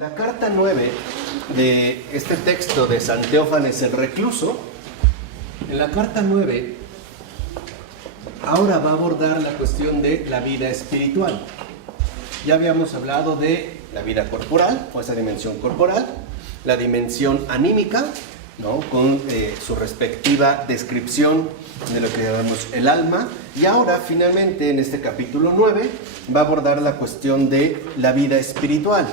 La carta 9 de este texto de San Teófanes el Recluso, en la carta 9, ahora va a abordar la cuestión de la vida espiritual. Ya habíamos hablado de la vida corporal, o esa dimensión corporal, la dimensión anímica, ¿no? Con su respectiva descripción de lo que llamamos el alma, y ahora finalmente en este capítulo 9 va a abordar la cuestión de la vida espiritual.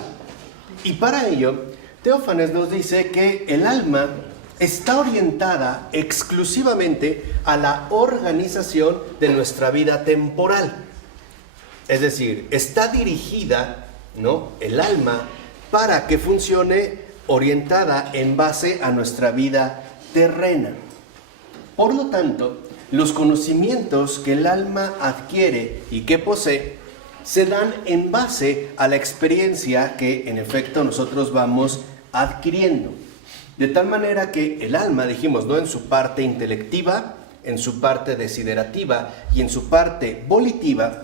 Y para ello, Teófanes nos dice que el alma está orientada exclusivamente a la organización de nuestra vida temporal. Es decir, está dirigida, ¿no?, el alma para que funcione orientada en base a nuestra vida terrena. Por lo tanto, los conocimientos que el alma adquiere y que posee se dan en base a la experiencia que en efecto nosotros vamos adquiriendo. De tal manera que el alma, dijimos, ¿no?, en su parte intelectiva, en su parte desiderativa y en su parte volitiva,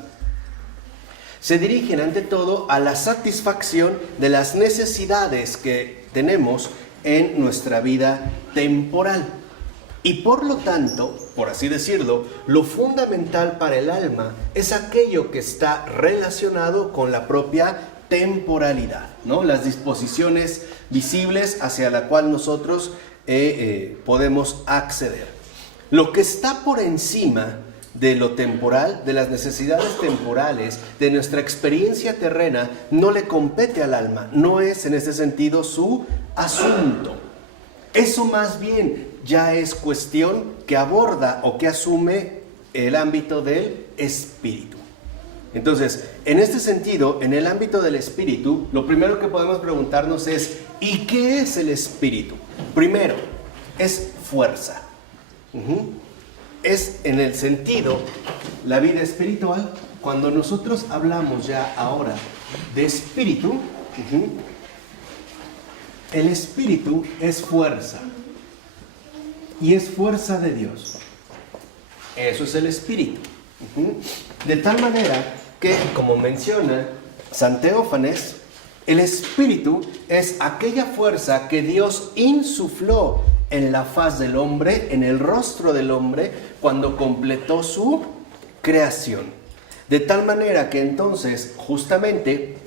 se dirigen ante todo a la satisfacción de las necesidades que tenemos en nuestra vida temporal. Y por lo tanto, por así decirlo, lo fundamental para el alma es aquello que está relacionado con la propia temporalidad, ¿no? Las disposiciones visibles hacia la cual nosotros podemos acceder. Lo que está por encima de lo temporal, de las necesidades temporales, de nuestra experiencia terrena, no le compete al alma, no es en ese sentido su asunto. Eso más bien ya es cuestión que aborda o que asume el ámbito del espíritu. Entonces, en este sentido, en el ámbito del espíritu, lo primero que podemos preguntarnos es, ¿y qué es el espíritu? Primero, es fuerza. Es en el sentido, la vida espiritual, cuando nosotros hablamos ya ahora de espíritu, el espíritu es fuerza. Y es fuerza de Dios. Eso es el espíritu. De tal manera que, como menciona San Teófanes, el espíritu es aquella fuerza que Dios insufló en la faz del hombre, en el rostro del hombre, cuando completó su creación. De tal manera que entonces, justamente,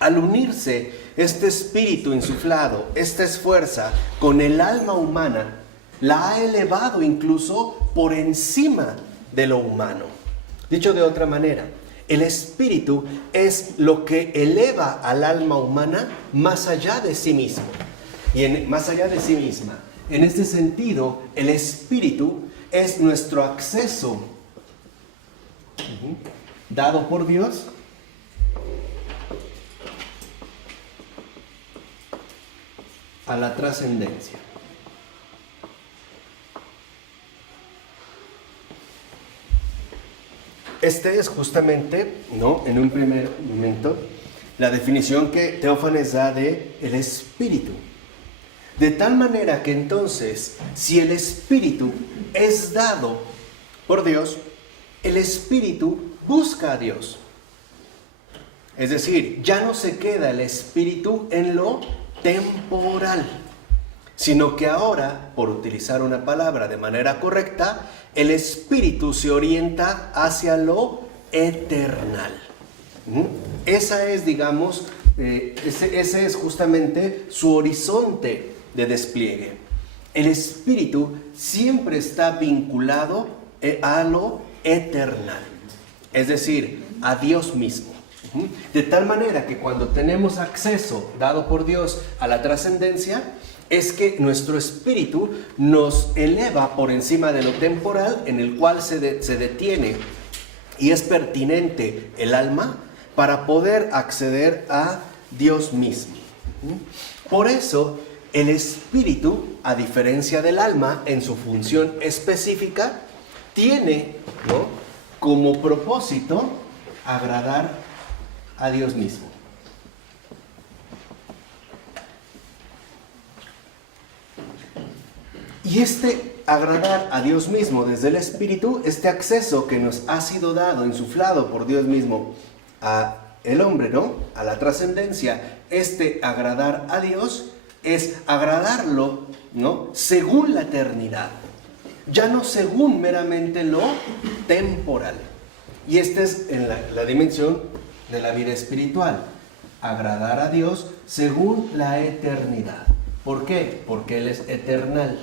al unirse este espíritu insuflado, esta es fuerza, con el alma humana, la ha elevado incluso por encima de lo humano. Dicho de otra manera, el espíritu es lo que eleva al alma humana más allá de sí mismo y más allá de sí misma. En este sentido, el espíritu es nuestro acceso dado por Dios a la trascendencia. Este es justamente, ¿no?, en un primer momento, la definición que Teófanes da de el espíritu. De tal manera que entonces, si el espíritu es dado por Dios, el espíritu busca a Dios. Es decir, ya no se queda el espíritu en lo temporal, sino que ahora, por utilizar una palabra de manera correcta, el espíritu se orienta hacia lo eternal. Esa es, digamos, ese es justamente su horizonte de despliegue. El espíritu siempre está vinculado a lo eternal, es decir, a Dios mismo. De tal manera que cuando tenemos acceso dado por Dios a la trascendencia, es que nuestro espíritu nos eleva por encima de lo temporal en el cual se detiene y es pertinente el alma para poder acceder a Dios mismo. Por eso, el espíritu, a diferencia del alma, en su función específica, tiene, ¿no?, como propósito agradar a Dios mismo. Y este agradar a Dios mismo desde el espíritu, este acceso que nos ha sido dado, insuflado por Dios mismo a el hombre, ¿no?, a la trascendencia, agradar a Dios es agradarlo, ¿no?, según la eternidad, ya no según meramente lo temporal. Y esta es en la dimensión de la vida espiritual, agradar a Dios según la eternidad. ¿Por qué? Porque Él es eternal.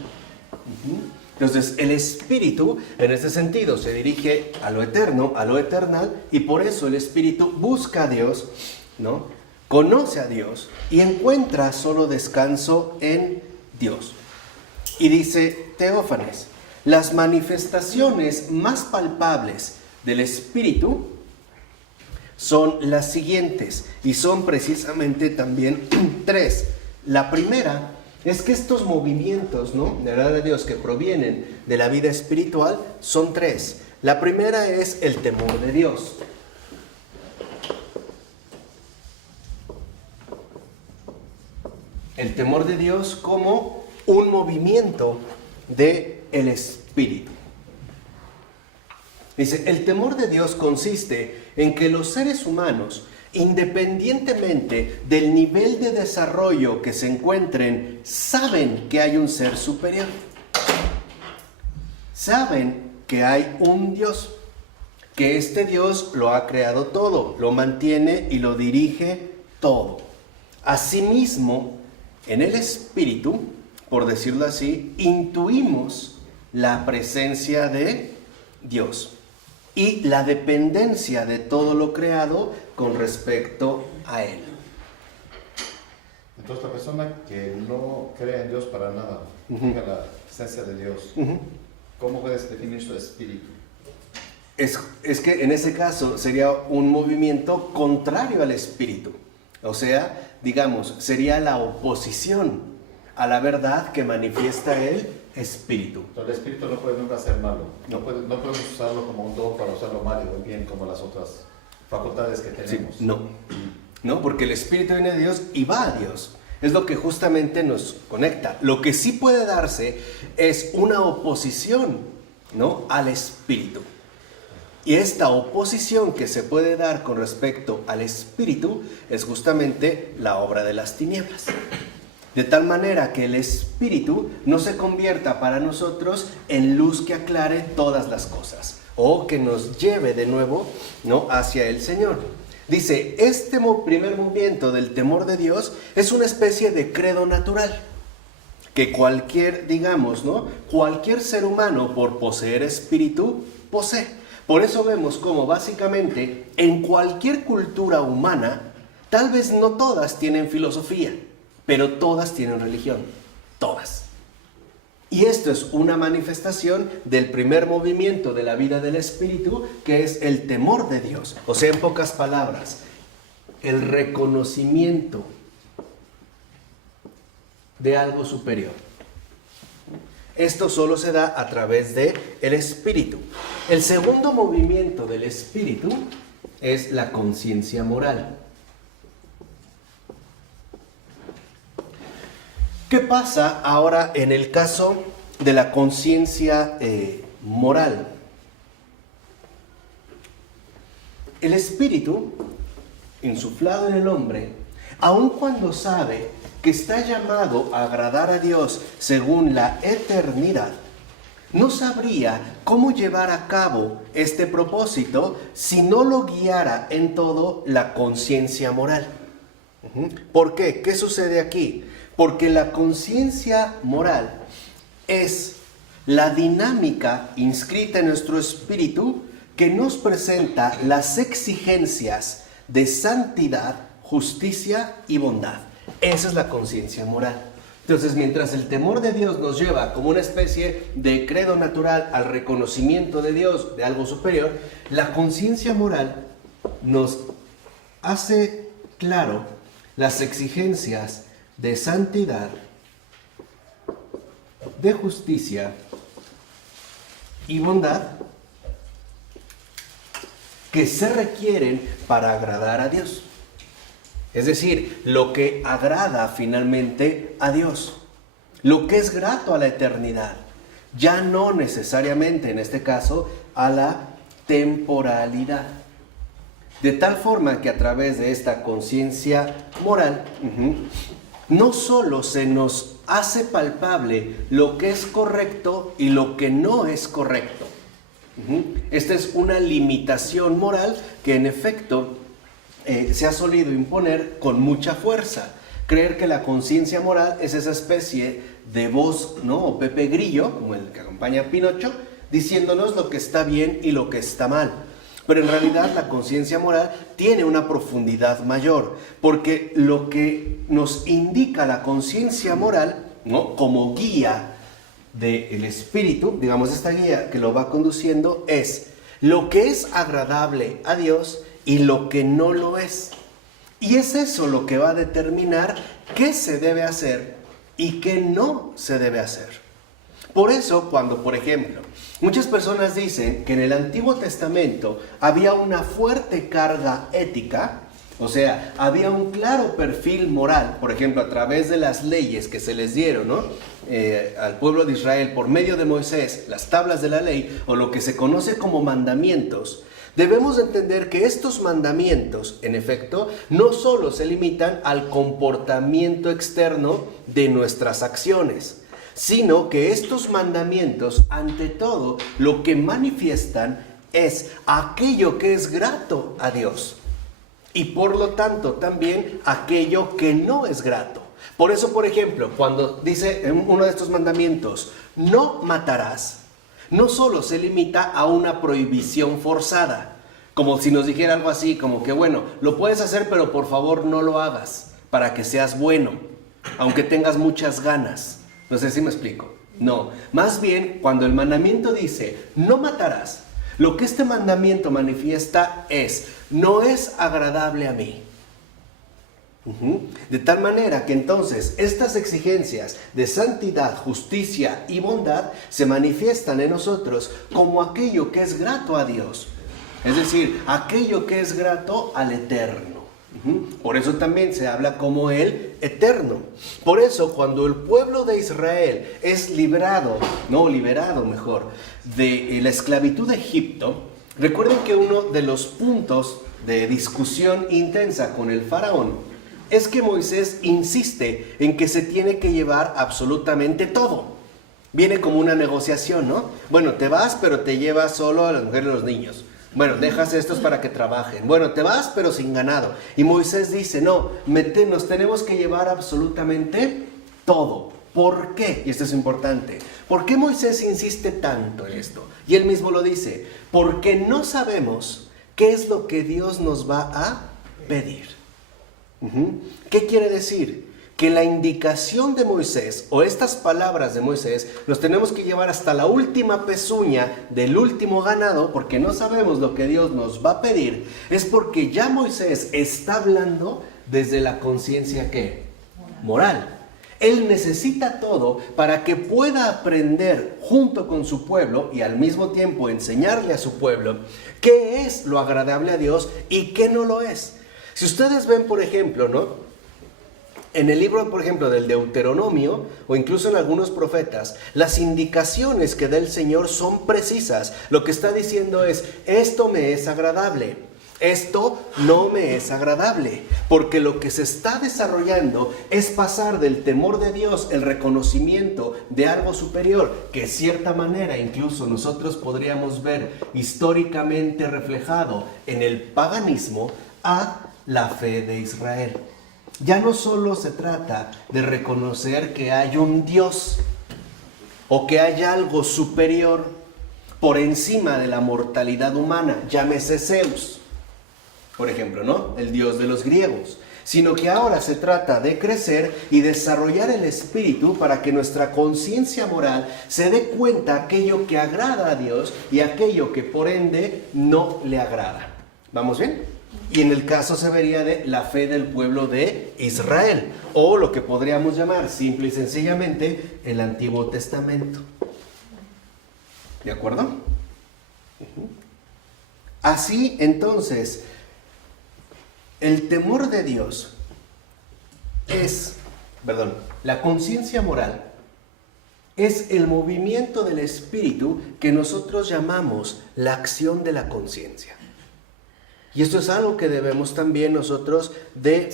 Entonces, el espíritu, en este sentido, se dirige a lo eterno, a lo eternal, y por eso el espíritu busca a Dios, ¿no?, conoce a Dios y encuentra solo descanso en Dios. Y dice Teófanes, las manifestaciones más palpables del espíritu son las siguientes, y son precisamente también tres. La primera es que estos movimientos, ¿no?, de agradar a Dios que provienen de la vida espiritual son tres. La primera es el temor de Dios. El temor de Dios como un movimiento del espíritu. Dice, el temor de Dios consiste en que los seres humanos, independientemente del nivel de desarrollo que se encuentren, saben que hay un ser superior. Saben que hay un Dios, que este Dios lo ha creado todo, lo mantiene y lo dirige todo. Asimismo, en el espíritu, por decirlo así, intuimos la presencia de Dios y la dependencia de todo lo creado con respecto a Él. Entonces la persona que no cree en Dios para nada, niega la presencia de Dios, ¿cómo puedes definir su espíritu? Es que en ese caso sería un movimiento contrario al espíritu. O sea, digamos, sería la oposición a la verdad que manifiesta el espíritu. Entonces, el espíritu no puede nunca ser malo. No podemos usarlo como un don para usarlo mal y bien como las otras facultades que tenemos. Sí, no, porque el espíritu viene de Dios y va a Dios. Es lo que justamente nos conecta. Lo que sí puede darse es una oposición, ¿no?, al espíritu. Y esta oposición que se puede dar con respecto al espíritu es justamente la obra de las tinieblas. De tal manera que el espíritu no se convierta para nosotros en luz que aclare todas las cosas o que nos lleve de nuevo, ¿no?, hacia el Señor. Dice, este primer movimiento del temor de Dios es una especie de credo natural que cualquier ser humano por poseer espíritu posee. Por eso vemos cómo básicamente en cualquier cultura humana, tal vez no todas tienen filosofía, pero todas tienen religión, todas. Y esto es una manifestación del primer movimiento de la vida del espíritu, que es el temor de Dios. O sea, en pocas palabras, el reconocimiento de algo superior. Esto solo se da a través del espíritu. El segundo movimiento del espíritu es la conciencia moral. ¿Qué pasa ahora en el caso de la conciencia moral? El espíritu, insuflado en el hombre, aun cuando sabe que está llamado a agradar a Dios según la eternidad, no sabría cómo llevar a cabo este propósito si no lo guiara en todo la conciencia moral. ¿Por qué? ¿Qué sucede aquí? Porque la conciencia moral es la dinámica inscrita en nuestro espíritu que nos presenta las exigencias de santidad, justicia y bondad. Esa es la conciencia moral. Entonces, mientras el temor de Dios nos lleva como una especie de credo natural al reconocimiento de Dios, de algo superior, la conciencia moral nos hace claro las exigencias de santidad, de justicia y bondad que se requieren para agradar a Dios. Es decir, lo que agrada finalmente a Dios, lo que es grato a la eternidad, ya no necesariamente en este caso a la temporalidad. De tal forma que a través de esta conciencia moral, no solo se nos hace palpable lo que es correcto y lo que no es correcto. Esta es una limitación moral que en efecto se ha solido imponer con mucha fuerza. Creer que la conciencia moral es esa especie de voz, ¿no? O Pepe Grillo, como el que acompaña a Pinocho, diciéndonos lo que está bien y lo que está mal. Pero en realidad la conciencia moral tiene una profundidad mayor, porque lo que nos indica la conciencia moral, ¿no? Como guía del espíritu, digamos esta guía que lo va conduciendo, es lo que es agradable a Dios y lo que no lo es. Y es eso lo que va a determinar qué se debe hacer y qué no se debe hacer. Por eso, cuando, por ejemplo, muchas personas dicen que en el Antiguo Testamento había una fuerte carga ética, o sea, había un claro perfil moral, por ejemplo, a través de las leyes que se les dieron, ¿no? Al pueblo de Israel por medio de Moisés, las tablas de la ley, o lo que se conoce como mandamientos. Debemos entender que estos mandamientos, en efecto, no solo se limitan al comportamiento externo de nuestras acciones, sino que estos mandamientos, ante todo, lo que manifiestan es aquello que es grato a Dios y por lo tanto también aquello que no es grato. Por eso, por ejemplo, cuando dice en uno de estos mandamientos, no matarás, no solo se limita a una prohibición forzada, como si nos dijera algo así, como que bueno, lo puedes hacer pero por favor no lo hagas para que seas bueno, aunque tengas muchas ganas. No sé si me explico. No, más bien cuando el mandamiento dice no matarás, lo que este mandamiento manifiesta es no es agradable a mí. De tal manera que entonces estas exigencias de santidad, justicia y bondad se manifiestan en nosotros como aquello que es grato a Dios, es decir, aquello que es grato al Eterno. Por eso también se habla como el Eterno. Por eso cuando el pueblo de Israel es liberado de la esclavitud de Egipto, recuerden que uno de los puntos de discusión intensa con el faraón es que Moisés insiste en que se tiene que llevar absolutamente todo. Viene como una negociación, ¿no? Bueno, te vas, pero te llevas solo a las mujeres y los niños. Bueno, dejas estos para que trabajen. Bueno, te vas, pero sin ganado. Y Moisés dice, no, nos tenemos que llevar absolutamente todo. ¿Por qué? Y esto es importante. ¿Por qué Moisés insiste tanto en esto? Y él mismo lo dice, porque no sabemos qué es lo que Dios nos va a pedir. ¿Qué quiere decir? Que la indicación de Moisés o estas palabras de Moisés los tenemos que llevar hasta la última pezuña del último ganado, porque no sabemos lo que Dios nos va a pedir, es porque ya Moisés está hablando desde la conciencia ¿qué? Moral. Él necesita todo para que pueda aprender junto con su pueblo y al mismo tiempo enseñarle a su pueblo qué es lo agradable a Dios y qué no lo es. Si ustedes ven, por ejemplo, ¿no? En el libro, por ejemplo, del Deuteronomio, o incluso en algunos profetas, las indicaciones que da el Señor son precisas. Lo que está diciendo es, esto me es agradable, esto no me es agradable. Porque lo que se está desarrollando es pasar del temor de Dios, el reconocimiento de algo superior, que de cierta manera incluso nosotros podríamos ver históricamente reflejado en el paganismo, a la fe de Israel. Ya no solo se trata de reconocer que hay un Dios o que hay algo superior por encima de la mortalidad humana, llámese Zeus, por ejemplo, ¿no? El dios de los griegos, sino que ahora se trata de crecer y desarrollar el espíritu para que nuestra conciencia moral se dé cuenta de aquello que agrada a Dios y aquello que por ende no le agrada. ¿Vamos bien? Y en el caso se vería de la fe del pueblo de Israel, o lo que podríamos llamar simple y sencillamente el Antiguo Testamento. ¿De acuerdo? Así entonces, el temor de Dios la conciencia moral es el movimiento del espíritu que nosotros llamamos la acción de la conciencia. Y esto es algo que debemos también nosotros de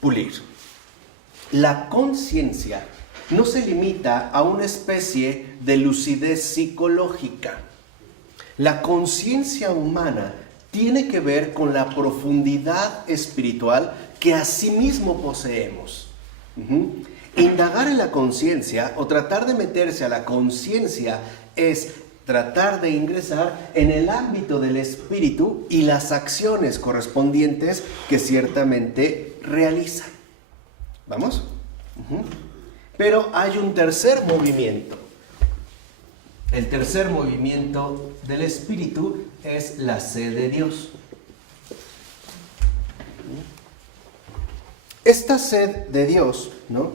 pulir. La conciencia no se limita a una especie de lucidez psicológica. La conciencia humana tiene que ver con la profundidad espiritual que asimismo poseemos. Indagar en la conciencia o tratar de meterse a la conciencia es tratar de ingresar en el ámbito del espíritu y las acciones correspondientes que ciertamente realizan. ¿Vamos? Pero hay un tercer movimiento. El tercer movimiento del espíritu es la sed de Dios. Esta sed de Dios, ¿no?,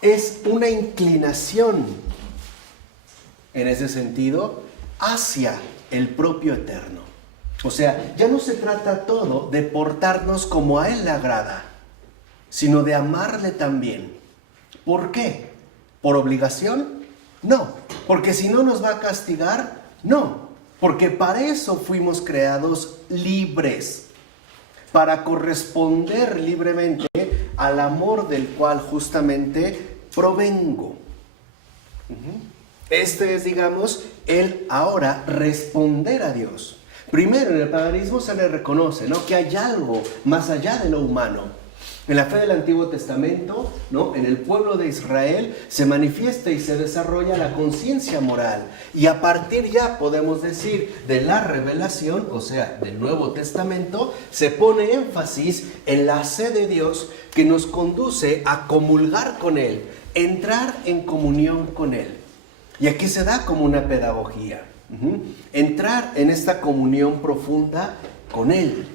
es una inclinación, en ese sentido, hacia el propio Eterno. O sea, ya no se trata todo de portarnos como a Él le agrada, sino de amarle también. ¿Por qué? ¿Por obligación? No. ¿Porque si no nos va a castigar? No. Porque para eso fuimos creados libres, para corresponder libremente al amor del cual justamente provengo. Este es, digamos, el ahora responder a Dios. Primero, en el paganismo se le reconoce, ¿no?, que hay algo más allá de lo humano. En la fe del Antiguo Testamento, ¿no?, en el pueblo de Israel se manifiesta y se desarrolla la conciencia moral. Y a partir ya, podemos decir, de la revelación, o sea, del Nuevo Testamento, se pone énfasis en la sed de Dios que nos conduce a comulgar con Él, entrar en comunión con Él. Y aquí se da como una pedagogía. Entrar en esta comunión profunda con Él.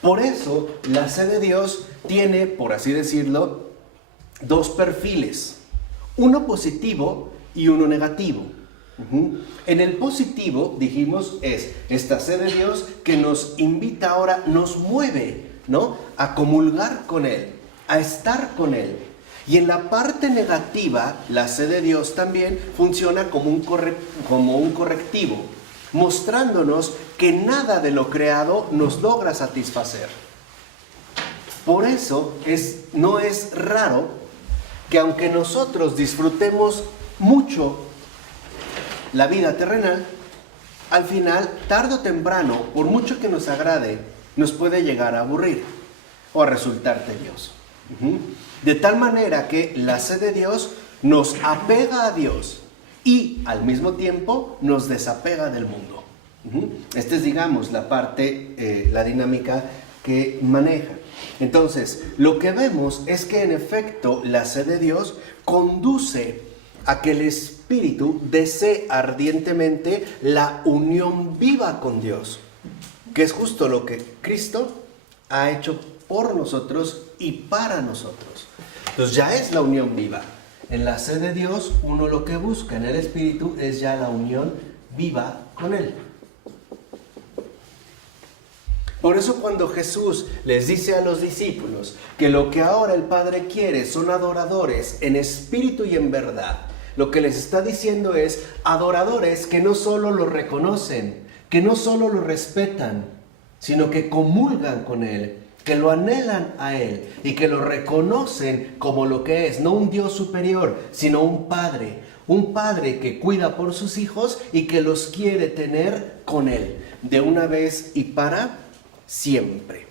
Por eso, la sed de Dios tiene, por así decirlo, dos perfiles. Uno positivo y uno negativo. En el positivo, dijimos, es esta sed de Dios que nos invita ahora, nos mueve, ¿no?, a comulgar con Él, a estar con Él. Y en la parte negativa, la sed de Dios también funciona como un correctivo, mostrándonos que nada de lo creado nos logra satisfacer. Por eso no es raro que aunque nosotros disfrutemos mucho la vida terrenal, al final, tarde o temprano, por mucho que nos agrade, nos puede llegar a aburrir o a resultar tedioso. De tal manera que la sed de Dios nos apega a Dios y al mismo tiempo nos desapega del mundo. Esta es, digamos, la parte, la dinámica que maneja. Entonces, lo que vemos es que en efecto la sed de Dios conduce a que el espíritu desee ardientemente la unión viva con Dios, que es justo lo que Cristo ha hecho por nosotros y para nosotros. Entonces ya es la unión viva. En la sed de Dios, uno lo que busca en el espíritu es ya la unión viva con Él. Por eso cuando Jesús les dice a los discípulos que lo que ahora el Padre quiere son adoradores en espíritu y en verdad, lo que les está diciendo es adoradores que no solo lo reconocen, que no solo lo respetan, sino que comulgan con Él, que lo anhelan a Él y que lo reconocen como lo que es, no un Dios superior, sino un Padre que cuida por sus hijos y que los quiere tener con Él, de una vez y para siempre.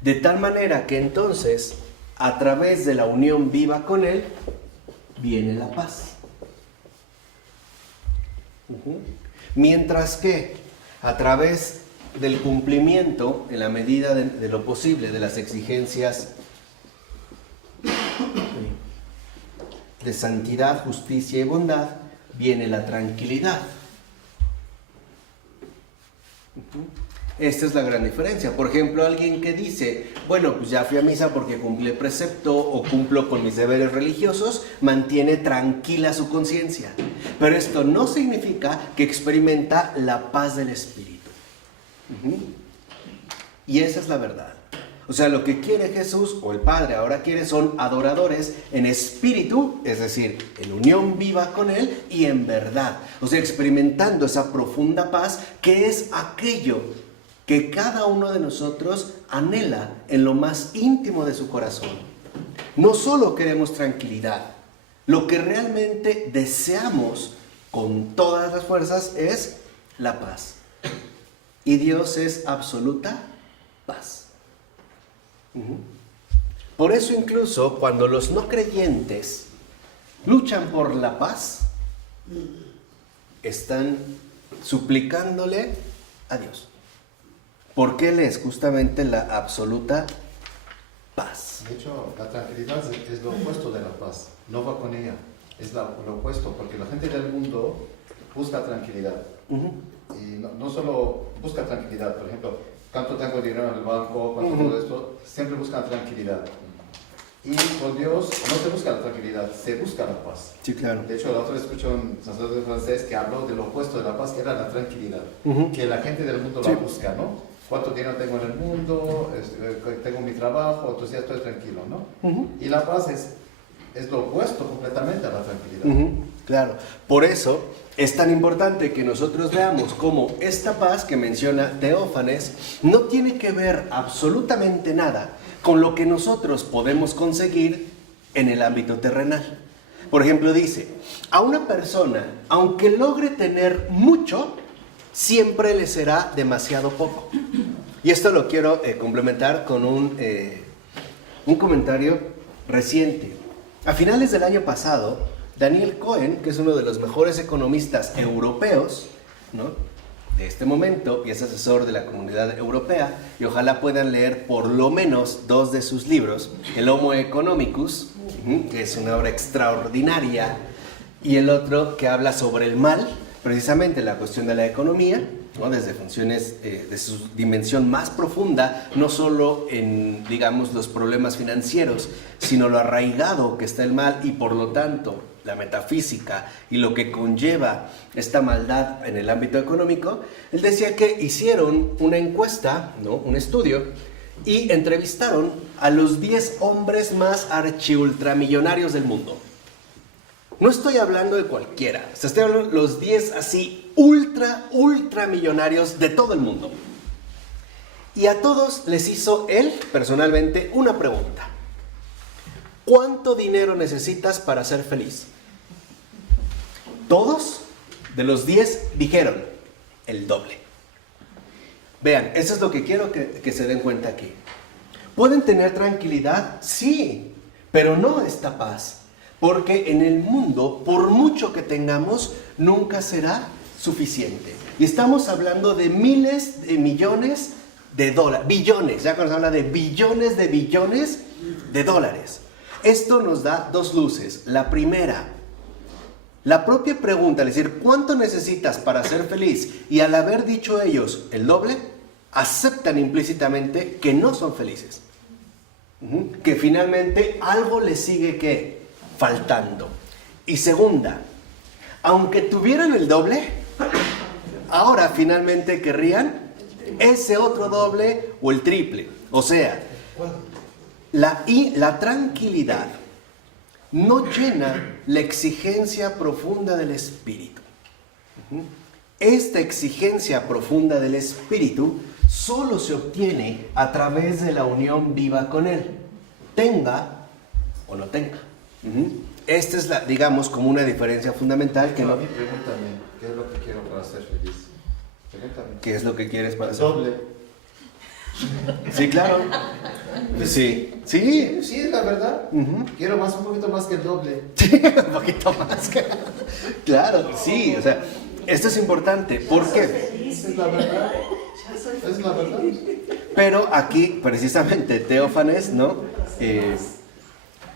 De tal manera que entonces, a través de la unión viva con Él, viene la paz. Mientras que, a través del cumplimiento, en la medida de lo posible, de las exigencias de santidad, justicia y bondad, viene la tranquilidad. Esta es la gran diferencia. Por ejemplo, alguien que dice, bueno, pues ya fui a misa porque cumplí el precepto o cumplo con mis deberes religiosos, mantiene tranquila su conciencia. Pero esto no significa que experimenta la paz del espíritu. Y esa es la verdad. O sea, lo que quiere Jesús, o el Padre ahora quiere, son adoradores en espíritu, es decir, en unión viva con Él y en verdad. O sea, experimentando esa profunda paz que es aquello que cada uno de nosotros anhela en lo más íntimo de su corazón. No solo queremos tranquilidad, lo que realmente deseamos con todas las fuerzas es la paz. Y Dios es absoluta paz. Por eso incluso cuando los no creyentes luchan por la paz, están suplicándole a Dios, porque Él es justamente la absoluta paz. De hecho, la tranquilidad es lo opuesto de la paz, no va con ella, es lo opuesto, porque la gente del mundo busca tranquilidad. Y no solo busca tranquilidad, por ejemplo, cuánto tengo dinero en el banco, cuánto todo esto, siempre buscan tranquilidad. Y por Dios no se busca la tranquilidad, se busca la paz. Sí, claro. De hecho, la otra vez escuché un sacerdote francés que habló del opuesto de la paz, que era la tranquilidad, que la gente del mundo la busca, ¿no? ¿Cuánto dinero tengo en el mundo? Tengo mi trabajo, entonces ya estoy tranquilo, ¿no? Y la paz es lo opuesto completamente a la tranquilidad. Claro, por eso es tan importante que nosotros veamos cómo esta paz que menciona Teófanes no tiene que ver absolutamente nada con lo que nosotros podemos conseguir en el ámbito terrenal. Por ejemplo, dice, a una persona, aunque logre tener mucho, siempre le será demasiado poco. Y esto lo quiero complementar con un comentario reciente. A finales del año pasado, Daniel Cohen, que es uno de los mejores economistas europeos, ¿no?, de este momento, y es asesor de la Comunidad Europea, y ojalá puedan leer por lo menos 2 de sus libros, el Homo Economicus, que es una obra extraordinaria, y el otro que habla sobre el mal, precisamente la cuestión de la economía, ¿no?, desde funciones de su dimensión más profunda, no solo en, digamos, los problemas financieros, sino lo arraigado que está el mal y por lo tanto la metafísica y lo que conlleva esta maldad en el ámbito económico. Él decía que hicieron una encuesta, ¿no?, un estudio, y entrevistaron a los 10 hombres más archiultramillonarios del mundo. No estoy hablando de cualquiera, estoy hablando de los 10 así ultramillonarios de todo el mundo. Y a todos les hizo él, personalmente, una pregunta. ¿Cuánto dinero necesitas para ser feliz? Todos de los 10 dijeron el doble. Vean, eso es lo que quiero que se den cuenta aquí. ¿Pueden tener tranquilidad? Sí, pero no esta paz. Porque en el mundo, por mucho que tengamos, nunca será suficiente. Y estamos hablando de miles de millones de dólares, billones, ya cuando se habla de billones de dólares. Esto nos da 2 luces. La primera, la propia pregunta, es decir, ¿cuánto necesitas para ser feliz? Y al haber dicho ellos el doble, aceptan implícitamente que no son felices. Que finalmente algo les sigue ¿qué? Faltando. Y segunda, aunque tuvieran el doble, ahora finalmente querrían ese otro doble o el triple. O sea, la tranquilidad no llena la exigencia profunda del espíritu. Esta exigencia profunda del espíritu solo se obtiene a través de la unión viva con él, tenga o no tenga. Esta es, digamos, como una diferencia fundamental que no... A mí pregúntame, ¿qué es lo que quiero para ser feliz? Pregúntame. ¿Qué es lo que quieres para ser doble. Sí, claro. Sí, es la verdad. Quiero un poquito más que el doble. Sí, un poquito más que... Claro, sí, o sea, esto es importante. ¿Por qué? Es la verdad. Es la verdad. Pero aquí, precisamente, Teófanes, ¿no?,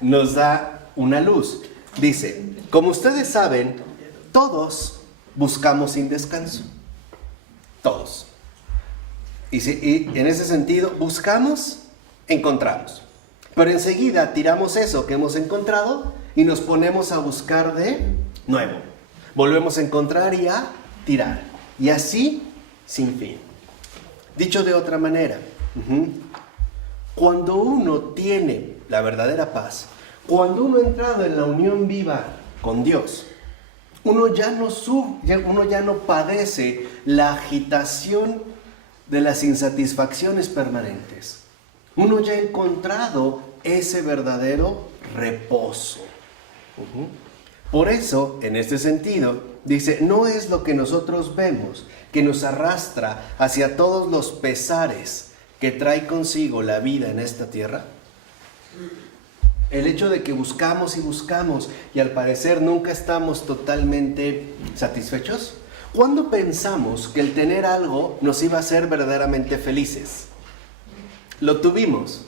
nos da una luz. Dice, como ustedes saben, todos buscamos sin descanso. Todos. Y en ese sentido, buscamos, encontramos. Pero enseguida tiramos eso que hemos encontrado y nos ponemos a buscar de nuevo. Volvemos a encontrar y a tirar. Y así, sin fin. Dicho de otra manera, cuando uno tiene la verdadera paz, cuando uno ha entrado en la unión viva con Dios, uno ya no padece la agitación de las insatisfacciones permanentes. Uno ya ha encontrado ese verdadero reposo. Por eso, en este sentido, dice, no es lo que nosotros vemos que nos arrastra hacia todos los pesares que trae consigo la vida en esta tierra. El hecho de que buscamos y buscamos y al parecer nunca estamos totalmente satisfechos. ¿Cuándo pensamos que el tener algo nos iba a hacer verdaderamente felices? Lo tuvimos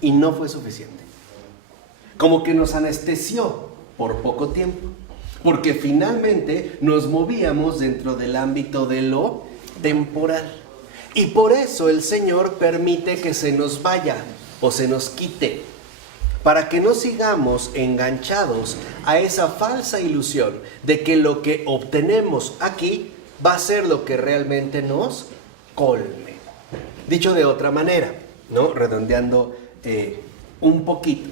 y no fue suficiente. Como que nos anestesió por poco tiempo, porque finalmente nos movíamos dentro del ámbito de lo temporal. Y por eso el Señor permite que se nos vaya o se nos quite, para que no sigamos enganchados a esa falsa ilusión de que lo que obtenemos aquí va a ser lo que realmente nos colme. Dicho de otra manera, ¿no? Redondeando un poquito.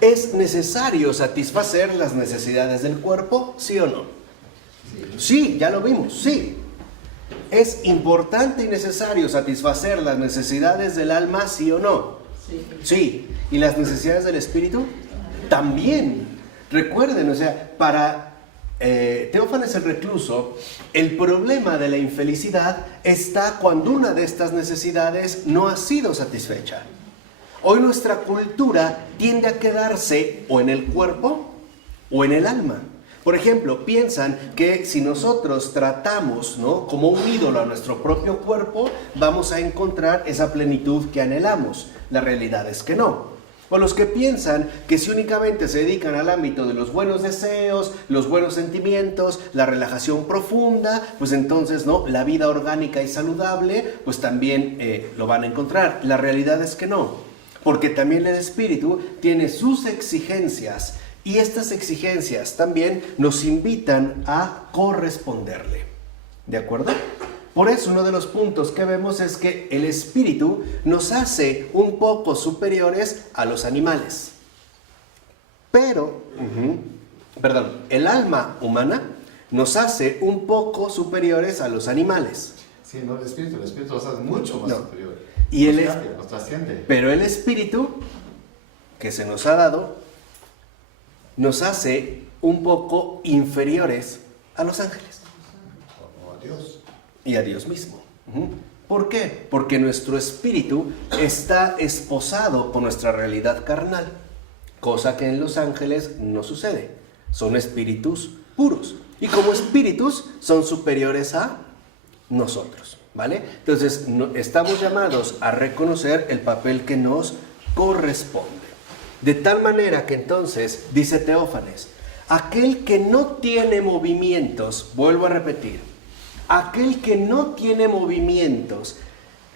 ¿Es necesario satisfacer las necesidades del cuerpo? ¿Sí o no? Sí, ya lo vimos, sí. ¿Es importante y necesario satisfacer las necesidades del alma? ¿Sí o no? Sí. ¿Y las necesidades del espíritu? También. Recuerden, o sea, para Teófanes el Recluso, el problema de la infelicidad está cuando una de estas necesidades no ha sido satisfecha. Hoy nuestra cultura tiende a quedarse o en el cuerpo o en el alma. Por ejemplo, piensan que si nosotros tratamos, ¿no?, como un ídolo a nuestro propio cuerpo, vamos a encontrar esa plenitud que anhelamos. La realidad es que no. O los que piensan que si únicamente se dedican al ámbito de los buenos deseos, los buenos sentimientos, la relajación profunda, pues entonces, ¿no?, la vida orgánica y saludable, pues también lo van a encontrar. La realidad es que no, porque también el espíritu tiene sus exigencias. Y estas exigencias también nos invitan a corresponderle. ¿De acuerdo? Por eso uno de los puntos que vemos es que el espíritu nos hace un poco superiores a los animales. Pero, el alma humana nos hace un poco superiores a los animales. Sí, no el espíritu los hace mucho más superior. Y nos trasciende. Pero el espíritu que se nos ha dado nos hace un poco inferiores a los ángeles. O a Dios. Y a Dios mismo. ¿Por qué? Porque nuestro espíritu está esposado con nuestra realidad carnal, cosa que en los ángeles no sucede. Son espíritus puros. Y como espíritus son superiores a nosotros. ¿Vale? Entonces, estamos llamados a reconocer el papel que nos corresponde. De tal manera que entonces, dice Teófanes, aquel que no tiene movimientos, vuelvo a repetir, aquel que no tiene movimientos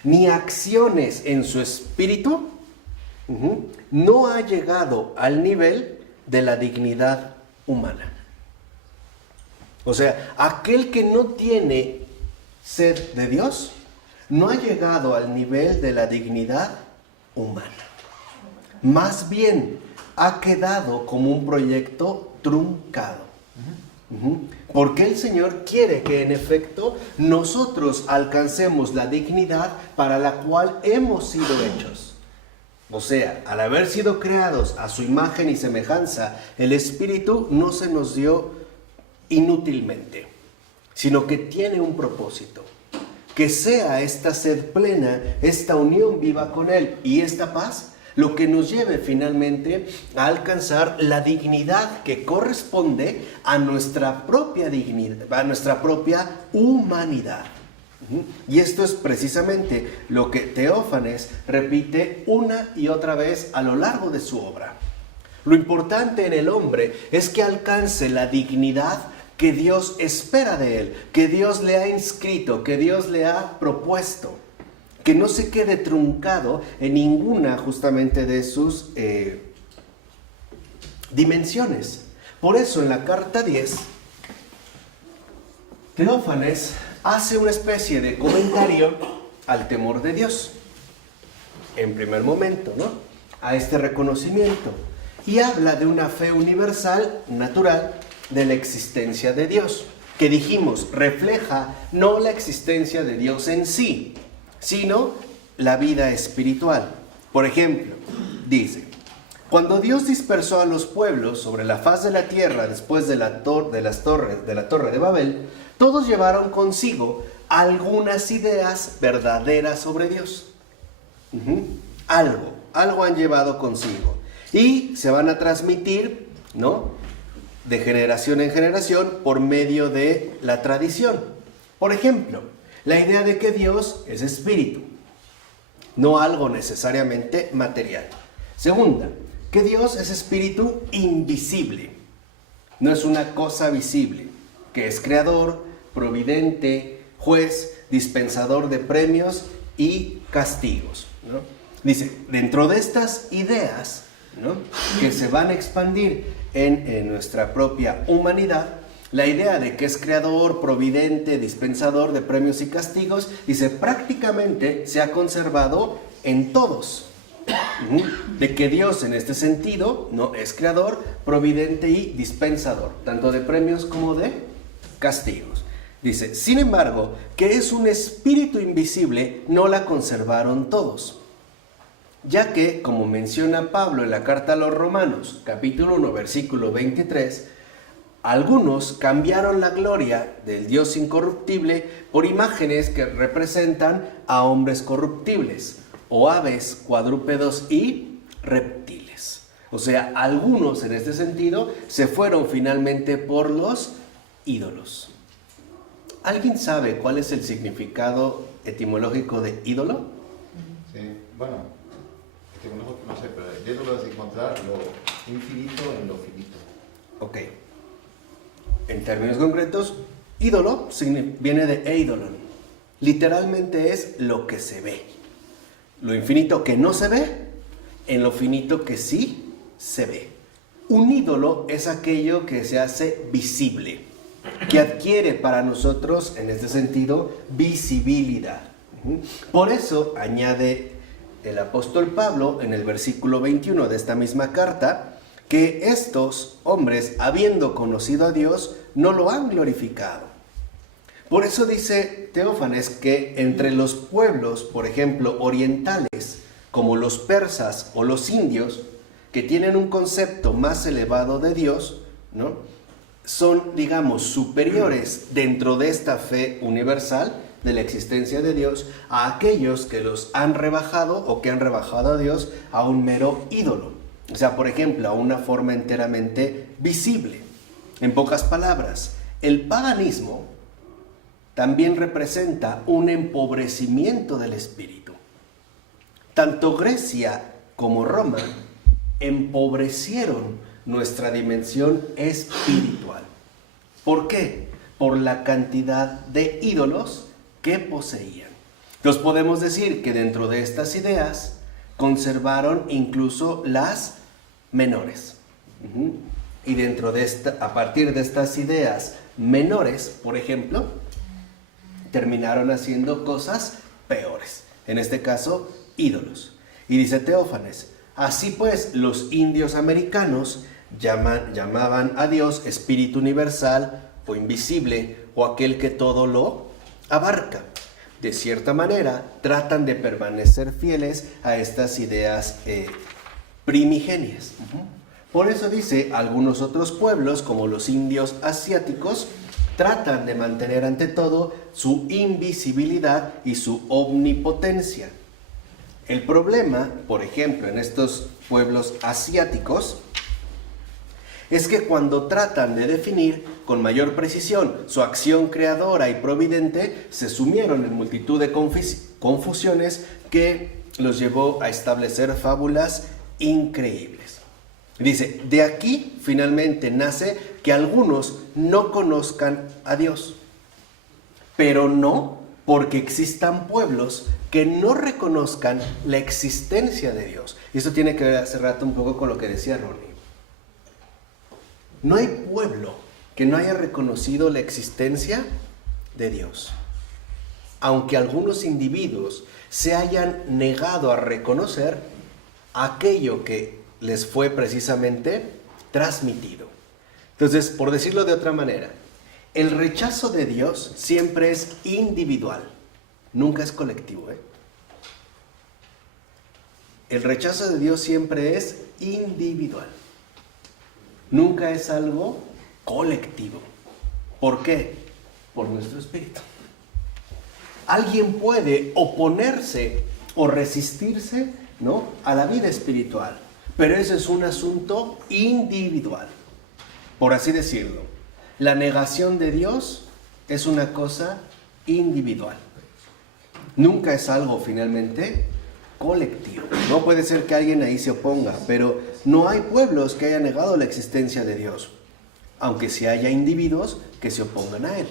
ni acciones en su espíritu, no ha llegado al nivel de la dignidad humana. O sea, aquel que no tiene sed de Dios, no ha llegado al nivel de la dignidad humana. Más bien, ha quedado como un proyecto truncado. Porque el Señor quiere que en efecto nosotros alcancemos la dignidad para la cual hemos sido hechos. O sea, al haber sido creados a su imagen y semejanza, el Espíritu no se nos dio inútilmente, sino que tiene un propósito. Que sea esta sed plena, esta unión viva con Él y esta paz, lo que nos lleve finalmente a alcanzar la dignidad que corresponde a nuestra propia dignidad, a nuestra propia humanidad. Y esto es precisamente lo que Teófanes repite una y otra vez a lo largo de su obra. Lo importante en el hombre es que alcance la dignidad que Dios espera de él, que Dios le ha inscrito, que Dios le ha propuesto. Que no se quede truncado en ninguna justamente de sus dimensiones. Por eso en la carta 10, Teófanes hace una especie de comentario al temor de Dios. En primer momento, ¿no?, a este reconocimiento. Y habla de una fe universal, natural, de la existencia de Dios. que dijimos refleja no la existencia de Dios en sí, sino la vida espiritual. Por ejemplo, dice: cuando Dios dispersó a los pueblos sobre la faz de la tierra después de la torre de Babel, todos llevaron consigo algunas ideas verdaderas sobre Dios. Algo han llevado consigo. Y se van a transmitir, ¿no?, de generación en generación por medio de la tradición. Por ejemplo, la idea de que Dios es espíritu, no algo necesariamente material. Segunda, que Dios es espíritu invisible, no es una cosa visible, que es creador, providente, juez, dispensador de premios y castigos, ¿no? Dice, dentro de estas ideas, ¿no?, que se van a expandir en nuestra propia humanidad, la idea de que es creador, providente, dispensador de premios y castigos, dice, prácticamente se ha conservado en todos. De que Dios en este sentido, ¿no?, es creador, providente y dispensador, tanto de premios como de castigos. Dice, sin embargo, que es un espíritu invisible, no la conservaron todos. Ya que, como menciona Pablo en la carta a los Romanos, capítulo 1, versículo 23, algunos cambiaron la gloria del Dios incorruptible por imágenes que representan a hombres corruptibles, o aves, cuadrúpedos y reptiles. O sea, algunos en este sentido se fueron finalmente por los ídolos. ¿Alguien sabe cuál es el significado etimológico de ídolo? Sí, bueno, etimológico no sé, pero el ídolo es encontrar lo infinito en lo finito. Ok. En términos concretos, ídolo viene de eidolon. Literalmente es lo que se ve. Lo infinito que no se ve, en lo finito que sí se ve. Un ídolo es aquello que se hace visible, que adquiere para nosotros, en este sentido, visibilidad. Por eso añade el apóstol Pablo en el versículo 21 de esta misma carta, que estos hombres, habiendo conocido a Dios, no lo han glorificado. Por eso dice Teófanes que entre los pueblos, por ejemplo, orientales, como los persas o los indios, que tienen un concepto más elevado de Dios, ¿no?, son, digamos, superiores dentro de esta fe universal de la existencia de Dios a aquellos que los han rebajado o que han rebajado a Dios a un mero ídolo. O sea, por ejemplo, a una forma enteramente visible. En pocas palabras, el paganismo también representa un empobrecimiento del espíritu. Tanto Grecia como Roma empobrecieron nuestra dimensión espiritual. ¿Por qué? Por la cantidad de ídolos que poseían. Entonces podemos decir que dentro de estas ideas conservaron incluso las menores. Y dentro de a partir de estas ideas menores, por ejemplo, terminaron haciendo cosas peores. En este caso, ídolos. Y dice Teófanes, así pues, los indios americanos llamaban a Dios espíritu universal o invisible o aquel que todo lo abarca. De cierta manera, tratan de permanecer fieles a estas ideas primigenias. Por eso dice, algunos otros pueblos, como los indios asiáticos, tratan de mantener ante todo su invisibilidad y su omnipotencia. El problema, por ejemplo, en estos pueblos asiáticos, es que cuando tratan de definir con mayor precisión su acción creadora y providente, se sumieron en multitud de confusiones que los llevó a establecer fábulas increíbles. Dice, de aquí finalmente nace que algunos no conozcan a Dios, pero no porque existan pueblos que no reconozcan la existencia de Dios. Y esto tiene que ver hace rato un poco con lo que decía Ronnie. No hay pueblo que no haya reconocido la existencia de Dios, aunque algunos individuos se hayan negado a reconocer aquello que les fue precisamente transmitido. Entonces, por decirlo de otra manera, El rechazo de Dios siempre es individual, nunca es colectivo, ¿eh? El rechazo de Dios siempre es individual, nunca es algo colectivo. ¿Por qué? Por nuestro espíritu. Alguien puede oponerse o resistirse, ¿no?, a la vida espiritual, pero ese es un asunto individual, por así decirlo. La negación de Dios es una cosa individual. Nunca es algo finalmente colectivo. No puede ser que alguien ahí se oponga, pero no hay pueblos que hayan negado la existencia de Dios, aunque sí haya individuos que se opongan a Él,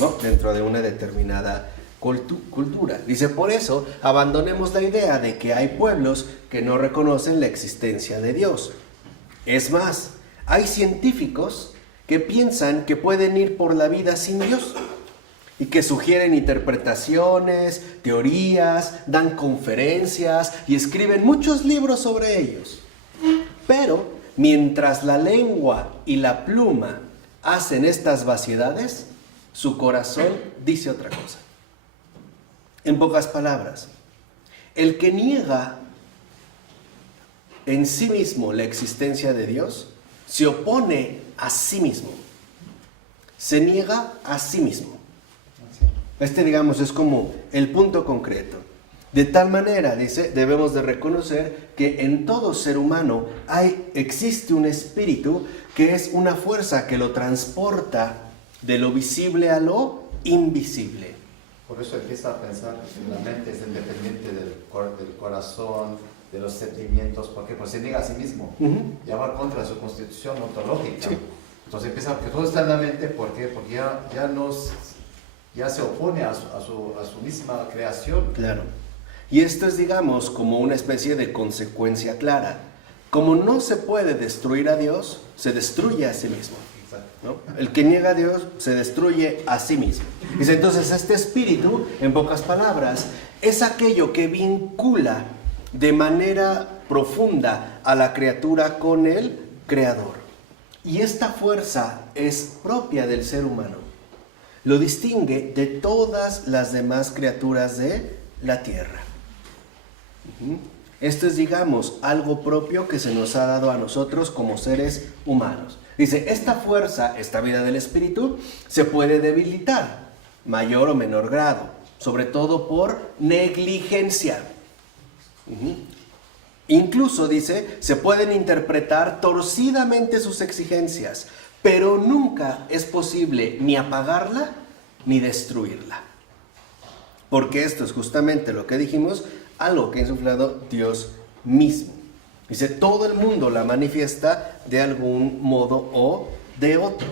¿no?, dentro de una determinada cultura. Dice, por eso abandonemos la idea de que hay pueblos que no reconocen la existencia de Dios. Es más, hay científicos que piensan que pueden ir por la vida sin Dios y que sugieren interpretaciones, teorías, dan conferencias y escriben muchos libros sobre ellos. Pero mientras la lengua y la pluma hacen estas vaciedades, su corazón dice otra cosa. En pocas palabras, el que niega en sí mismo la existencia de Dios, se opone a sí mismo. Se niega a sí mismo. Digamos, es como el punto concreto. De tal manera, dice, debemos de reconocer que en todo ser humano existe un espíritu que es una fuerza que lo transporta de lo visible a lo invisible. Por eso empieza a pensar que la mente es independiente del corazón, de los sentimientos, porque pues se niega a sí mismo, ya va contra su constitución ontológica. Sí. Entonces empieza que todo está en la mente, ¿por qué? Porque ya se opone a su misma creación. Claro. Y esto es, digamos, como una especie de consecuencia clara. Como no se puede destruir a Dios, se destruye a sí mismo, ¿no? El que niega a Dios se destruye a sí mismo. Dice, entonces este espíritu, en pocas palabras, es aquello que vincula de manera profunda a la criatura con el Creador. Y esta fuerza es propia del ser humano. Lo distingue de todas las demás criaturas de la tierra. Esto es, digamos, algo propio que se nos ha dado a nosotros como seres humanos. Dice, esta fuerza, esta vida del espíritu, se puede debilitar, mayor o menor grado, sobre todo por negligencia. Incluso, dice, se pueden interpretar torcidamente sus exigencias, pero nunca es posible ni apagarla ni destruirla. Porque esto es justamente lo que dijimos, algo que ha insuflado Dios mismo. Dice, todo el mundo la manifiesta de algún modo o de otro.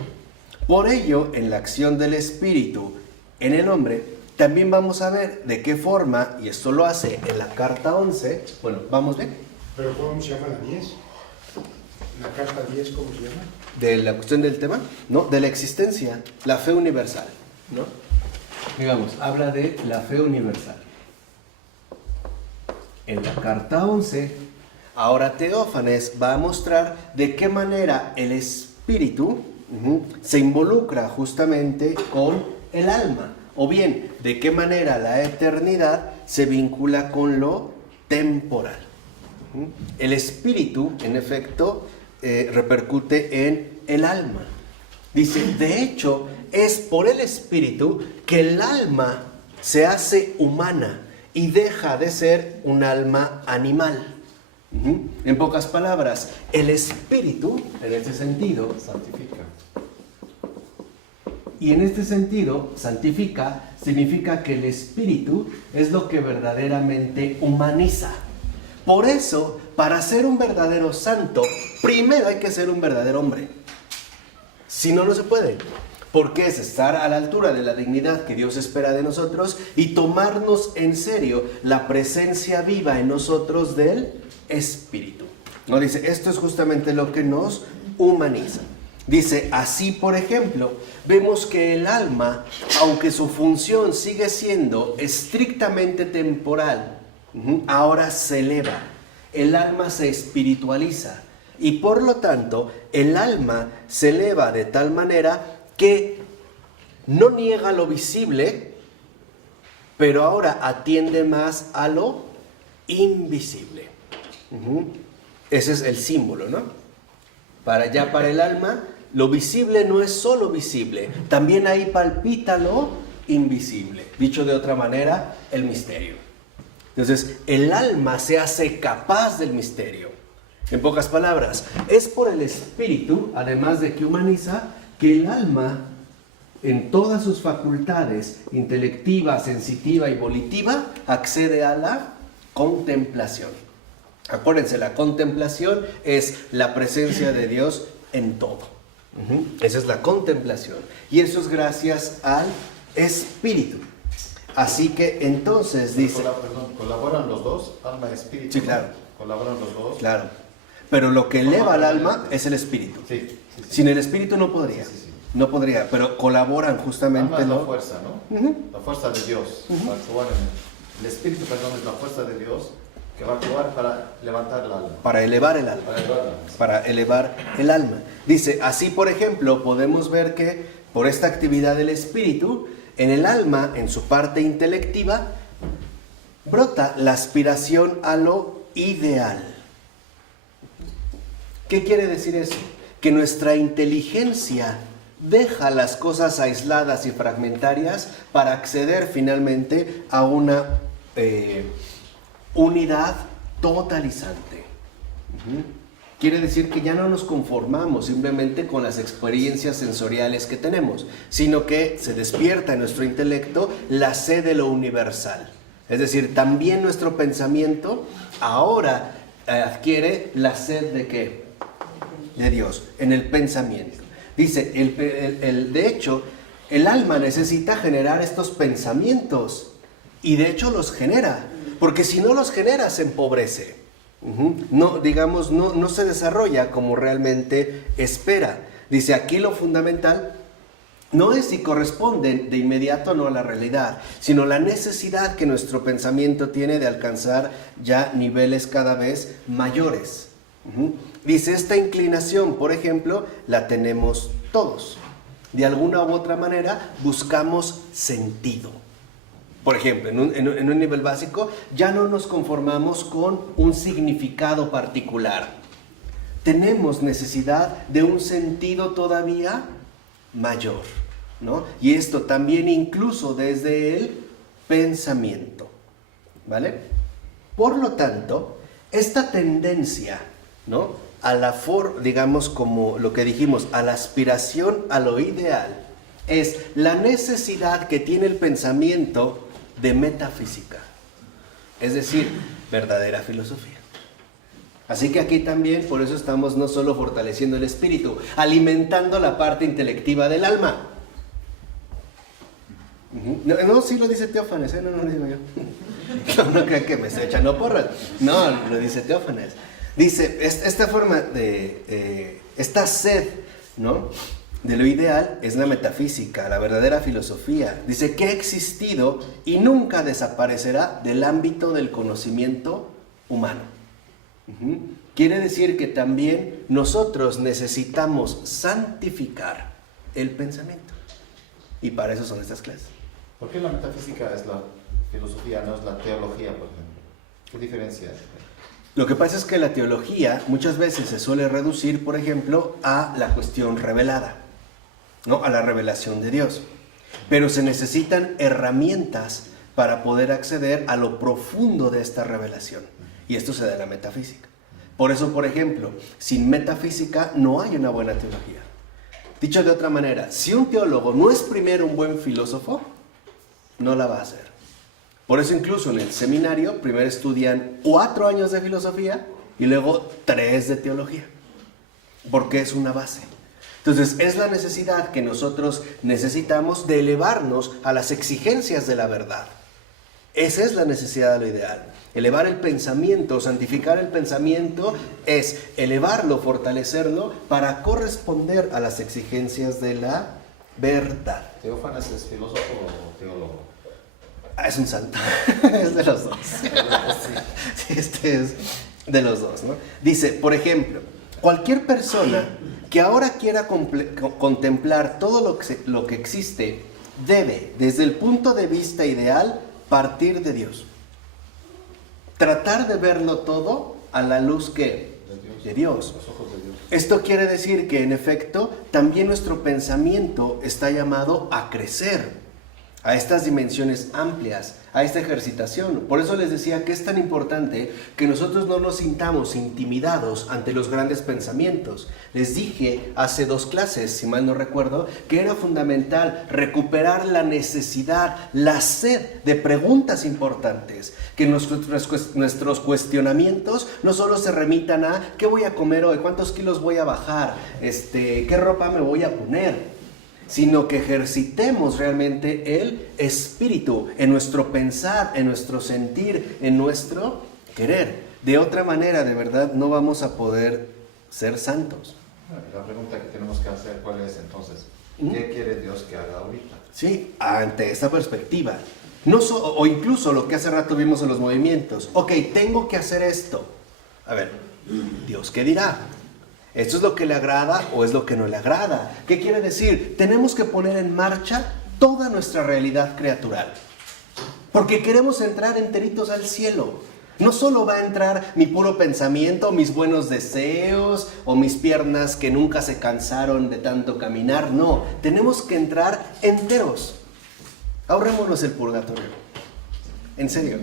Por ello, en la acción del Espíritu en el hombre, también vamos a ver de qué forma, y esto lo hace en la carta 11, bueno, ¿vamos bien? ¿Pero cómo se llama la 10? ¿La carta 10 cómo se llama? De la cuestión del tema, ¿no? De la existencia, la fe universal, ¿no? Digamos, habla de la fe universal. En la carta 11, ahora Teófanes va a mostrar de qué manera el espíritu se involucra justamente con el alma, o bien de qué manera la eternidad se vincula con lo temporal. El espíritu, en efecto, repercute en el alma. Dice, de hecho, es por el espíritu que el alma se hace humana y deja de ser un alma animal. En pocas palabras, el espíritu, en este sentido, santifica. Y en este sentido, santifica, significa que el espíritu es lo que verdaderamente humaniza. Por eso, para ser un verdadero santo, primero hay que ser un verdadero hombre. Si no, no se puede. Porque es estar a la altura de la dignidad que Dios espera de nosotros y tomarnos en serio la presencia viva en nosotros del Espíritu. ¿No? Dice, esto es justamente lo que nos humaniza. Dice, así por ejemplo, vemos que el alma, aunque su función sigue siendo estrictamente temporal, ahora se eleva. El alma se espiritualiza y por lo tanto el alma se eleva de tal manera que no niega lo visible, pero ahora atiende más a lo invisible. Ese es el símbolo, ¿no? Para el alma, lo visible no es solo visible, también ahí palpita lo invisible. Dicho de otra manera, el misterio. Entonces, el alma se hace capaz del misterio. En pocas palabras, es por el espíritu, además de que humaniza, que el alma, en todas sus facultades, intelectiva, sensitiva y volitiva, accede a la contemplación. Acuérdense, la contemplación es la presencia de Dios en todo. Esa es la contemplación. Y eso es gracias al espíritu. Así que entonces dice... ¿Colaboran los dos? Alma y espíritu. Sí, claro. ¿Colaboran los dos? Claro. Pero lo que eleva al alma es el espíritu. Sí. Sin el espíritu no podría. Sí. No podría, pero colaboran justamente. Alma es la fuerza, ¿no? La fuerza de Dios. Para actuar el espíritu, es la fuerza de Dios que va a actuar para levantar el alma. Para elevar el alma. Para elevar el alma. Dice, así por ejemplo, podemos ver que por esta actividad del espíritu, en el alma, en su parte intelectiva, brota la aspiración a lo ideal. ¿Qué quiere decir eso? Que nuestra inteligencia deja las cosas aisladas y fragmentarias para acceder finalmente a una unidad totalizante. Quiere decir que ya no nos conformamos simplemente con las experiencias sensoriales que tenemos, sino que se despierta en nuestro intelecto la sed de lo universal. Es decir, también nuestro pensamiento ahora adquiere la sed ¿de qué? De Dios, en el pensamiento. Dice, de hecho, el alma necesita generar estos pensamientos y de hecho los genera, porque si no los genera se empobrece. No se desarrolla como realmente espera. Dice, aquí lo fundamental no es si corresponden de inmediato o no a la realidad, sino la necesidad que nuestro pensamiento tiene de alcanzar ya niveles cada vez mayores. Dice, esta inclinación, por ejemplo, la tenemos todos. De alguna u otra manera buscamos sentido. Por ejemplo, en un nivel básico, ya no nos conformamos con un significado particular. Tenemos necesidad de un sentido todavía mayor, ¿no? Y esto también incluso desde el pensamiento, ¿vale? Por lo tanto, esta tendencia, ¿no? A la digamos como lo que dijimos, a la aspiración a lo ideal, es la necesidad que tiene el pensamiento de metafísica, es decir, verdadera filosofía. Así que aquí también, por eso estamos no solo fortaleciendo el espíritu, alimentando la parte intelectiva del alma. No, sí lo dice Teófanes, no lo digo yo. No crean que me estoy echando porras. No, lo dice Teófanes. Dice, esta forma de, esta sed, ¿no?, de lo ideal es la metafísica, la verdadera filosofía. Dice que ha existido y nunca desaparecerá del ámbito del conocimiento humano. Quiere decir que también nosotros necesitamos santificar el pensamiento. Y para eso son estas clases. ¿Por qué la metafísica es la filosofía, no es la teología, por ejemplo? ¿Qué diferencia hay? Lo que pasa es que la teología muchas veces se suele reducir, por ejemplo, a la cuestión revelada, ¿no? A la revelación de Dios. Pero se necesitan herramientas para poder acceder a lo profundo de esta revelación. Y esto se da en la metafísica. Por eso, por ejemplo, sin metafísica no hay una buena teología. Dicho de otra manera, si un teólogo no es primero un buen filósofo, no la va a hacer. Por eso incluso en el seminario primero estudian 4 años de filosofía y luego 3 de teología, porque es una base. Entonces es la necesidad que nosotros necesitamos de elevarnos a las exigencias de la verdad. Esa es la necesidad de lo ideal. Elevar el pensamiento, santificar el pensamiento es elevarlo, fortalecerlo para corresponder a las exigencias de la verdad. ¿Teófanes es filósofo o teólogo? Es un santo, es de los dos. Sí, este es de los dos, ¿no? Dice, por ejemplo, cualquier persona que ahora quiera contemplar todo lo que existe debe, desde el punto de vista ideal, partir de Dios. Tratar de verlo todo a la luz que de Dios. Los ojos de Dios. Esto quiere decir que, en efecto, también nuestro pensamiento está llamado a crecer a estas dimensiones amplias, a esta ejercitación. Por eso les decía que es tan importante que nosotros no nos sintamos intimidados ante los grandes pensamientos. Les dije hace 2 clases, si mal no recuerdo, que era fundamental recuperar la necesidad, la sed de preguntas importantes, que nuestros cuestionamientos no solo se remitan a ¿qué voy a comer hoy? ¿Cuántos kilos voy a bajar? ¿Qué ropa me voy a poner? Sino que ejercitemos realmente el espíritu en nuestro pensar, en nuestro sentir, en nuestro querer. De otra manera, de verdad, no vamos a poder ser santos. La pregunta que tenemos que hacer, ¿cuál es entonces? ¿Qué quiere Dios que haga ahorita? Sí, ante esta perspectiva. O incluso lo que hace rato vimos en los movimientos. Ok, tengo que hacer esto. A ver, ¿Dios qué dirá? ¿Esto es lo que le agrada o es lo que no le agrada? ¿Qué quiere decir? Tenemos que poner en marcha toda nuestra realidad creatural. Porque queremos entrar enteritos al cielo. No solo va a entrar mi puro pensamiento, mis buenos deseos o mis piernas que nunca se cansaron de tanto caminar. No, tenemos que entrar enteros. Ahorrémonos el purgatorio. En serio.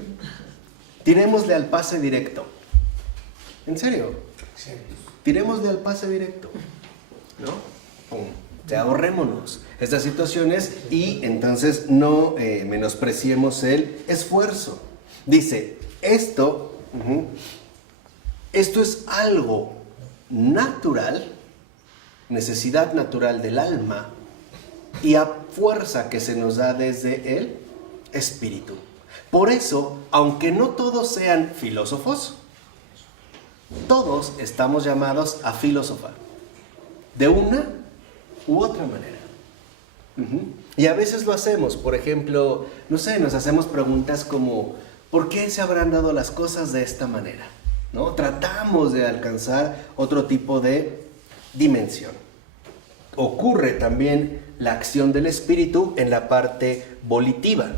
Tirémosle al pase directo. En serio. Tirémosle al pase directo, ¿no? ¡Pum! Ahorrémonos estas situaciones y entonces no menospreciemos el esfuerzo. Dice, esto es algo natural, necesidad natural del alma y a fuerza que se nos da desde el espíritu. Por eso, aunque no todos sean filósofos, todos estamos llamados a filosofar, de una u otra manera. Y a veces lo hacemos, por ejemplo, no sé, nos hacemos preguntas como, ¿por qué se habrán dado las cosas de esta manera? ¿No? Tratamos de alcanzar otro tipo de dimensión. Ocurre también la acción del espíritu en la parte volitiva.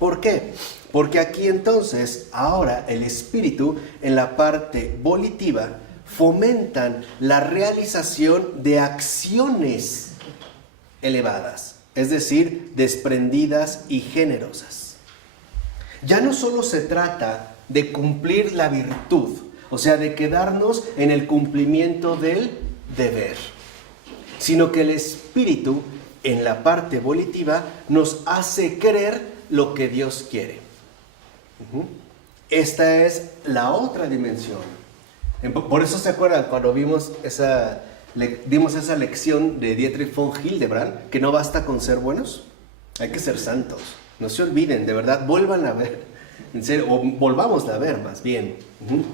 ¿Por qué? Porque aquí entonces, ahora el espíritu en la parte volitiva fomentan la realización de acciones elevadas, es decir, desprendidas y generosas. Ya no solo se trata de cumplir la virtud, o sea, de quedarnos en el cumplimiento del deber, sino que el espíritu en la parte volitiva nos hace querer lo que Dios quiere. Esta es la otra dimensión. Por eso se acuerdan cuando dimos esa lección de Dietrich von Hildebrand, que no basta con ser buenos, hay que ser santos. No se olviden, de verdad, vuelvan a ver, en serio, o volvamos a ver más bien,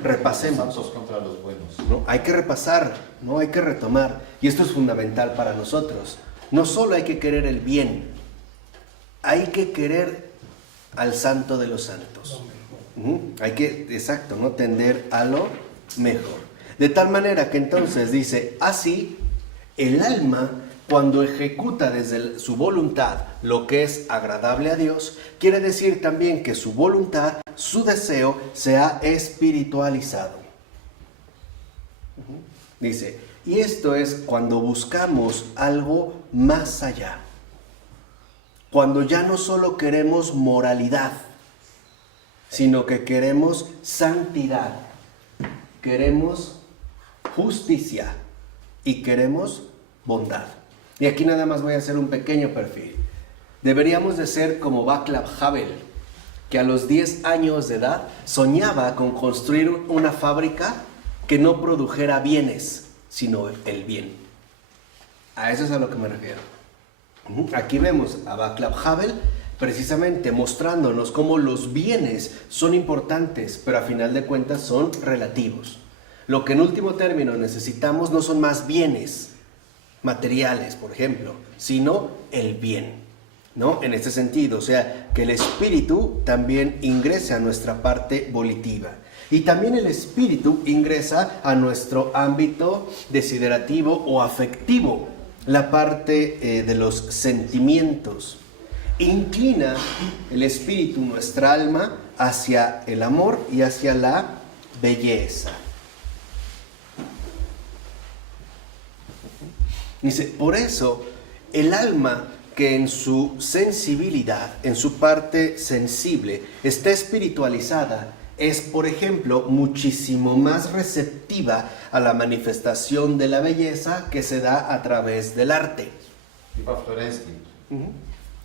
repasemos. Santos contra los buenos. ¿No? Hay que repasar, ¿no? Hay que retomar, y esto es fundamental para nosotros. No solo hay que querer el bien, hay que querer al santo de los santos. Hay que, exacto, ¿no? Tender a lo mejor. De tal manera que entonces dice, así, el alma, cuando ejecuta desde su voluntad lo que es agradable a Dios, quiere decir también que su voluntad, su deseo, se ha espiritualizado. Dice, y esto es cuando buscamos algo más allá. Cuando ya no solo queremos moralidad, sino que queremos santidad, queremos justicia y queremos bondad. Y aquí nada más voy a hacer un pequeño perfil. Deberíamos de ser como Václav Havel, que a los 10 años de edad soñaba con construir una fábrica que no produjera bienes, sino el bien. A eso es a lo que me refiero. Aquí vemos a Václav Havel precisamente mostrándonos cómo los bienes son importantes, pero a final de cuentas son relativos. Lo que en último término necesitamos no son más bienes materiales, por ejemplo, sino el bien, ¿no? En este sentido, o sea, que el espíritu también ingrese a nuestra parte volitiva. Y también el espíritu ingresa a nuestro ámbito desiderativo o afectivo. la parte de los sentimientos. Inclina el espíritu, nuestra alma, hacia el amor y hacia la belleza. Dice, por eso el alma que en su sensibilidad, en su parte sensible, está espiritualizada, es, por ejemplo, muchísimo más receptiva a la manifestación de la belleza que se da a través del arte. Tipo Florensky.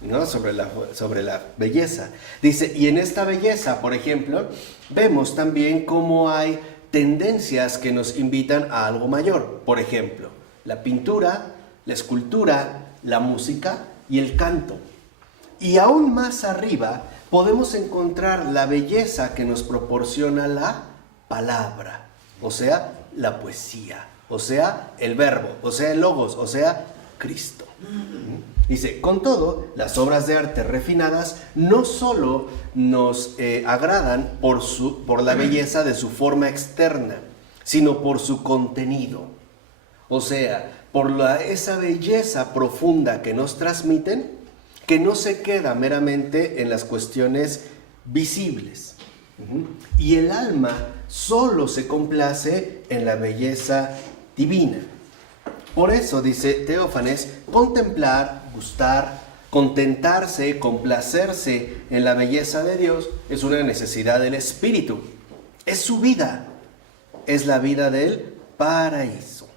¿No? Sobre la belleza. Dice, y en esta belleza, por ejemplo, vemos también cómo hay tendencias que nos invitan a algo mayor. Por ejemplo, la pintura, la escultura, la música y el canto. Y aún más arriba podemos encontrar la belleza que nos proporciona la palabra, o sea, la poesía, o sea, el verbo, o sea, el logos, o sea, Cristo. Dice, con todo, las obras de arte refinadas no solo nos agradan por la belleza de su forma externa, sino por su contenido. O sea, por esa belleza profunda que nos transmiten, que no se queda meramente en las cuestiones visibles. Y el alma solo se complace en la belleza divina. Por eso, dice Teófanes, contemplar, gustar, contentarse, complacerse en la belleza de Dios es una necesidad del espíritu. Es su vida, es la vida del paraíso.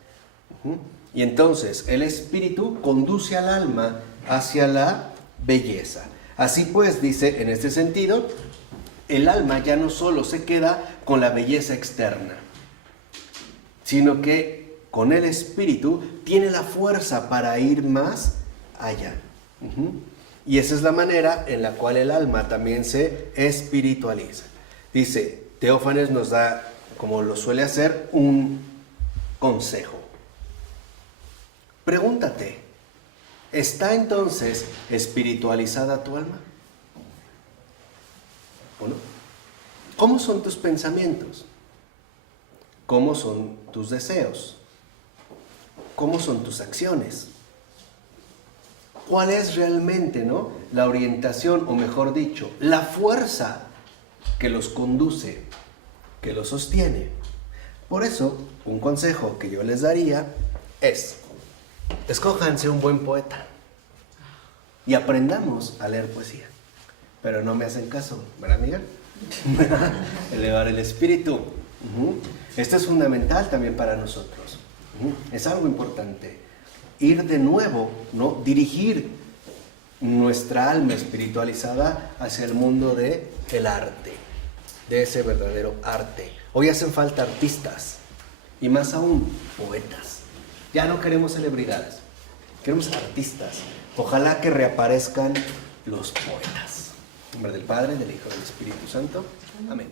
Y entonces el espíritu conduce al alma hacia la belleza. Así pues, dice, en este sentido, el alma ya no solo se queda con la belleza externa, sino que con el espíritu tiene la fuerza para ir más allá. Y esa es la manera en la cual el alma también se espiritualiza. Dice, Teófanes nos da, como lo suele hacer, un consejo. Pregúntate, ¿está entonces espiritualizada tu alma? ¿O no? ¿Cómo son tus pensamientos? ¿Cómo son tus deseos? ¿Cómo son tus acciones? ¿Cuál es realmente, ¿no?, la orientación, o mejor dicho, la fuerza que los conduce, que los sostiene? Por eso, un consejo que yo les daría es: escójanse un buen poeta y aprendamos a leer poesía. Pero no me hacen caso, ¿verdad, Miguel? Elevar el espíritu. Esto es fundamental también para nosotros. Es algo importante. Ir de nuevo, ¿no?, dirigir nuestra alma espiritualizada hacia el mundo del arte, de ese verdadero arte. Hoy hacen falta artistas y más aún poetas. Ya no queremos celebridades, queremos artistas. Ojalá que reaparezcan los poetas. En nombre del Padre, del Hijo y del Espíritu Santo. Amén.